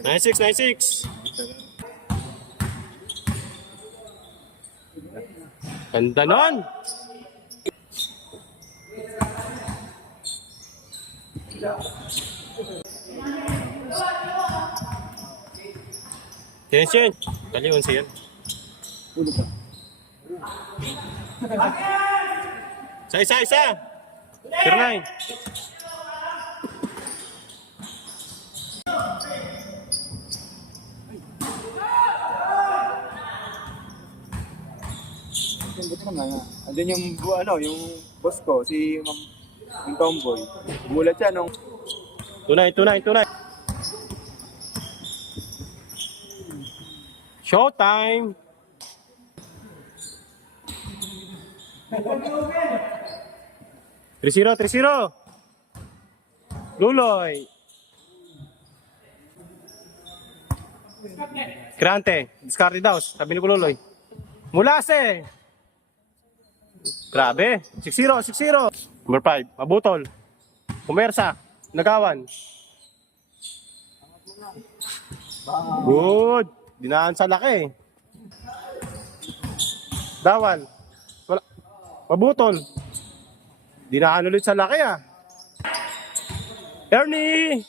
9-6, 9-6. Ganda nun. Tension. Dali, 11 yan. Isa. 09. Andun yung yung boss ko, si yung tomboy. Gulat siya nung Tunay. Showtime. Three zero. Luloy. Grante. Discarded daw. Sabi ni Luloy. Mulase. Grabe. 6-0. Number 5. Mabutol. Pumersa. Nagawan. Good. Dinaan sa laki. Dawal. Wala. Mabutol. Dinaan ulit sa laki ah. Ernie.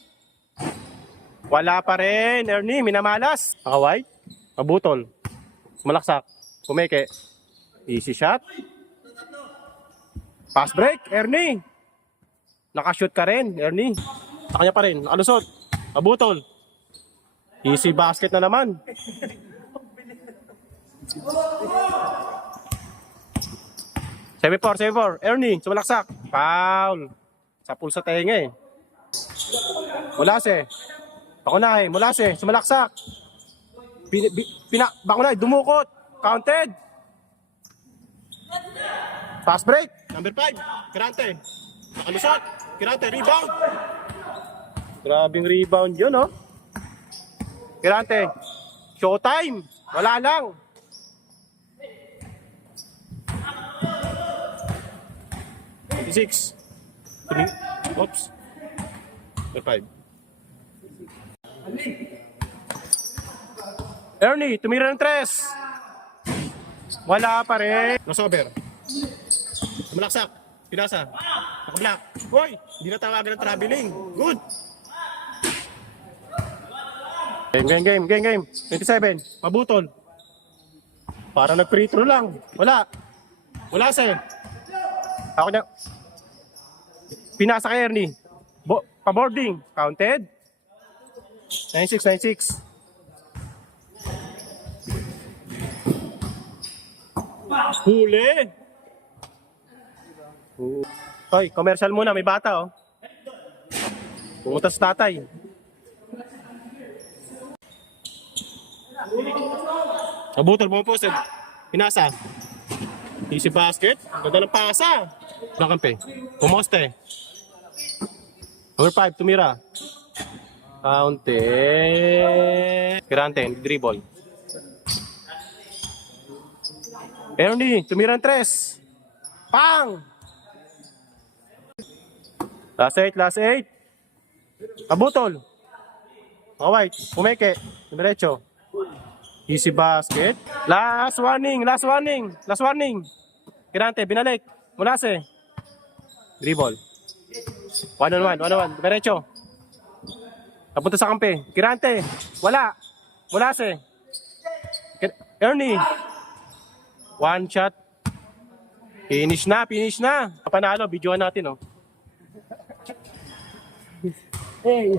Wala pa rin. Ernie, minamalas. Nakaway. Mabutol. Malaksak. Kumeke. Easy shot. Pass break. Ernie. Nakashoot ka rin. Ernie. Sa kanya pa rin. Nakalusot. Mabutol. Easy basket na naman. Seven four. Ernie, sumalaksak. Foul. Sa pulsa tenga eh. Mulase. Bakunay. Mulase. Sumalaksak. Bakunay. Dumukot. Counted. Fast break. Number 5. Kirante. Nakalusot. Kirante. Rebound. Grabing rebound yun oh. Kirante. Showtime. Wala lang. Six. Oops. Number 5. Ernie, tumira ng 3. Wala pa rin. Crossover. Malaksak. Pinasa. Nakablock. Hoy, hindi na tawagan ng traveling. Good. Game. 27. Mabutol. Para nag-free throw lang. Wala sa'yo. Ako na. Pinasa kay Ernie. Pa-boarding. Counted. 9-6. Huli. Hoy, commercial muna. May bata oh. Pumunta sa tatay. Nabutol mo po. Pinasa. Easy basket. Ganda ng pasa. Nakampi. Pumoste. Number 5, tumira. Counted. Kirante, dribble. Ernie, tumira ng 3. Pang! Last 8. Nabutol. White. Pumeke. Diretso. Easy basket. Last warning. Kirante, binalik. Mulase. Dribble. 1-on-1. Diretso. Napunta sa kampe. Kirante. Wala. Mulase. Ernie. One shot. Finish na. Panalo, videoan natin oh. Hey.